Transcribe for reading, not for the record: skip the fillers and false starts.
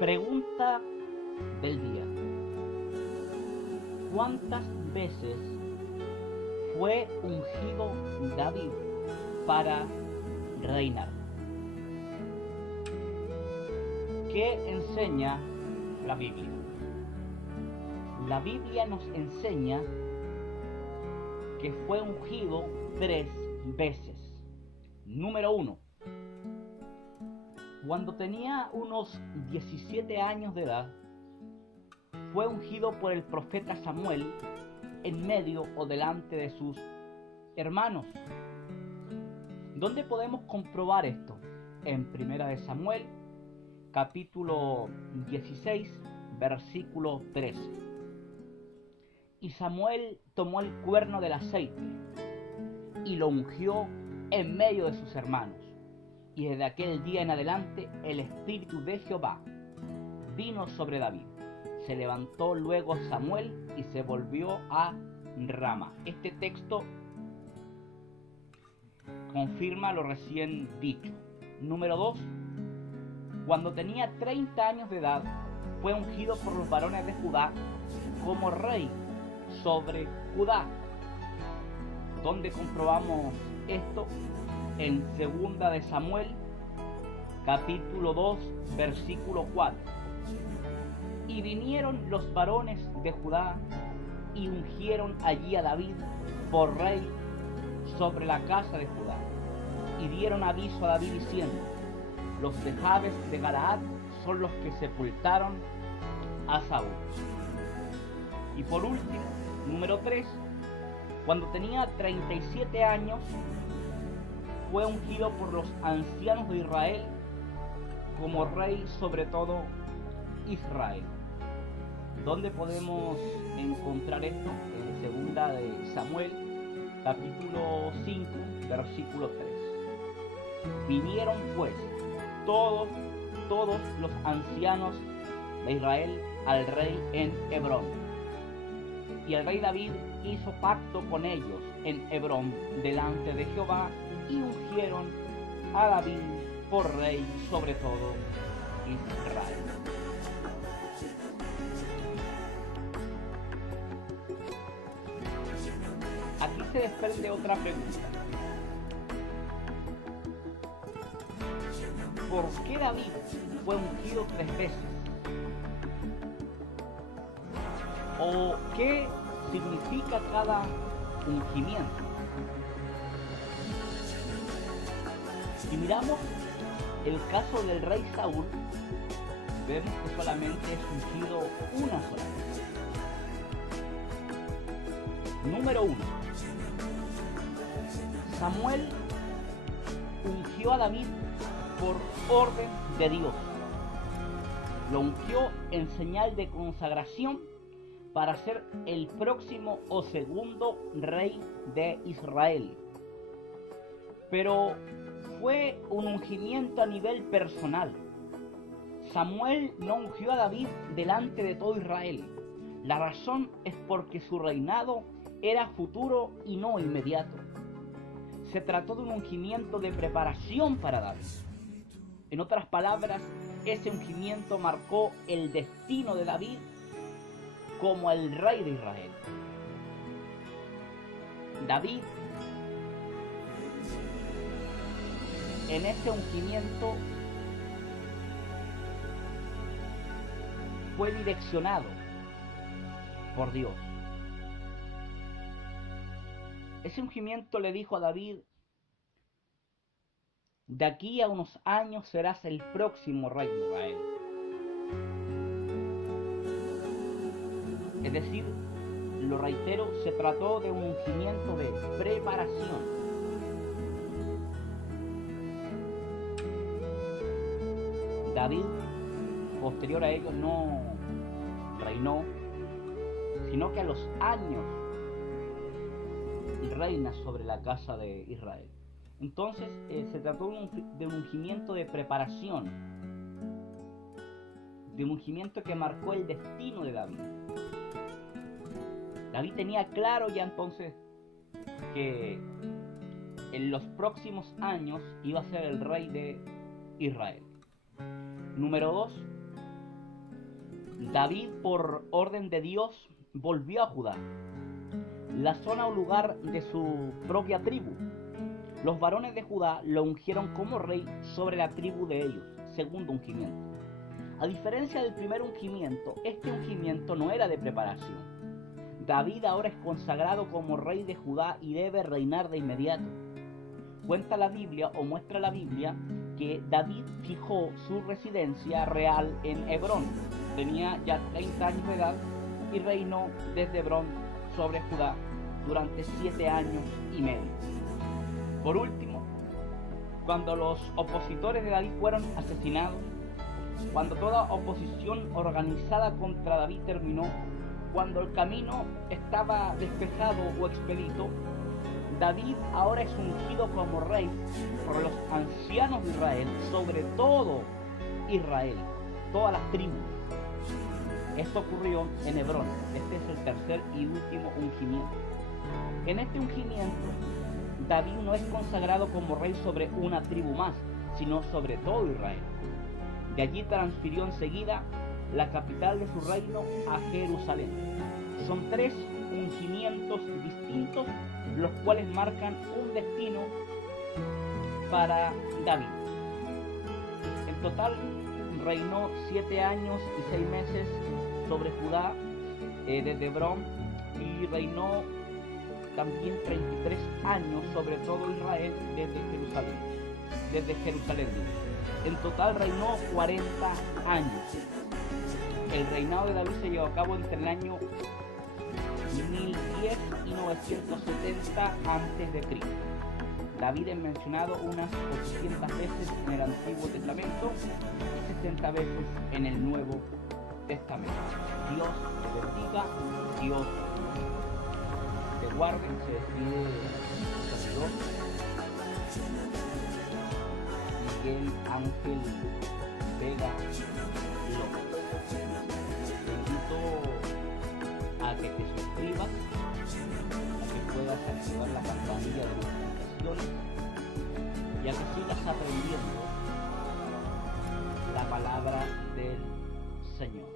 Pregunta del día. ¿Cuántas veces fue ungido David para reinar? ¿Qué enseña la Biblia? La Biblia nos enseña que fue ungido 3 veces. Número 1. Cuando tenía unos 17 años de edad, fue ungido por el profeta Samuel en medio o delante de sus hermanos. ¿Dónde podemos comprobar esto? En 1 de Samuel, capítulo 16, versículo 13. Y Samuel tomó el cuerno del aceite y lo ungió en medio de sus hermanos. Y desde aquel día en adelante el Espíritu de Jehová vino sobre David. Se levantó luego Samuel y se volvió a Rama. Este texto confirma lo recién dicho. Número 2. Cuando tenía 30 años de edad, fue ungido por los varones de Judá como rey sobre Judá. ¿Dónde comprobamos esto? En 2 de Samuel, capítulo 2, versículo 4. Y vinieron los varones de Judá y ungieron allí a David por rey sobre la casa de Judá. Y dieron aviso a David diciendo: los de Jabes de Galaad son los que sepultaron a Saúl. Y por último, número 3, cuando tenía 37 años, fue ungido por los ancianos de Israel como rey sobre todo Israel. ¿Dónde podemos encontrar esto? En 2 de Samuel, capítulo 5, versículo 3. Vinieron pues todos los ancianos de Israel al rey en Hebrón. Y el rey David hizo pacto con ellos en Hebrón delante de Jehová y ungieron a David por rey sobre todo Israel. Aquí se desprende otra pregunta. ¿Por qué David fue ungido 3 veces? ¿O qué significa cada ungimiento? Si miramos el caso del rey Saúl, vemos que solamente es ungido una sola vez. Número 1. Samuel ungió a David por orden de Dios. Lo ungió en señal de consagración para ser el próximo o segundo rey de Israel. Pero fue un ungimiento a nivel personal. Samuel no ungió a David delante de todo Israel. La razón es porque su reinado era futuro y no inmediato. Se trató de un ungimiento de preparación para David. En otras palabras, ese ungimiento marcó el destino de David como el rey de Israel. David, en ese ungimiento, fue direccionado por Dios. Ese ungimiento le dijo a David: de aquí a unos años serás el próximo rey de Israel. Es decir, lo reitero, se trató de un ungimiento de preparación. David, posterior a ello, no reinó, sino que a los años reina sobre la casa de Israel. Entonces se trató de un ungimiento de preparación, de un ungimiento que marcó el destino de David. David tenía claro ya entonces que en los próximos años iba a ser el rey de Israel. Número 2. David, por orden de Dios, volvió a Judá, la zona o lugar de su propia tribu. Los varones de Judá lo ungieron como rey sobre la tribu de ellos, segundo ungimiento. A diferencia del primer ungimiento, este ungimiento no era de preparación. David ahora es consagrado como rey de Judá y debe reinar de inmediato. Cuenta la Biblia o muestra la Biblia que David fijó su residencia real en Hebrón. Tenía ya 30 años de edad y reinó desde Hebrón sobre Judá durante 7 años y medio. Por último, cuando los opositores de David fueron asesinados, cuando toda oposición organizada contra David terminó, cuando el camino estaba despejado o expedito, David ahora es ungido como rey por los ancianos de Israel, sobre todo Israel, todas las tribus. Esto ocurrió en Hebrón. Este es el tercer y último ungimiento. En este ungimiento, David no es consagrado como rey sobre una tribu más, sino sobre todo Israel. De allí transfirió enseguida la capital de su reino a Jerusalén. Son 3 ungimientos distintos, los cuales marcan un destino para David. En total reinó 7 años y 6 meses sobre Judá desde Hebrón, y reinó también 33 años sobre todo Israel desde Jerusalén. En total reinó 40 años. El reinado de David se llevó a cabo entre el año 1010 y 970 a.C. David es mencionado unas 800 veces en el Antiguo Testamento y 60 veces en el Nuevo Testamento. Dios te bendiga, Dios te guarde. Se despide el servidor Miguel Ángel Vega López. Te invito a que te suscribas, a que puedas activar la campanilla de notificaciones y a que sigas aprendiendo la palabra del Señor.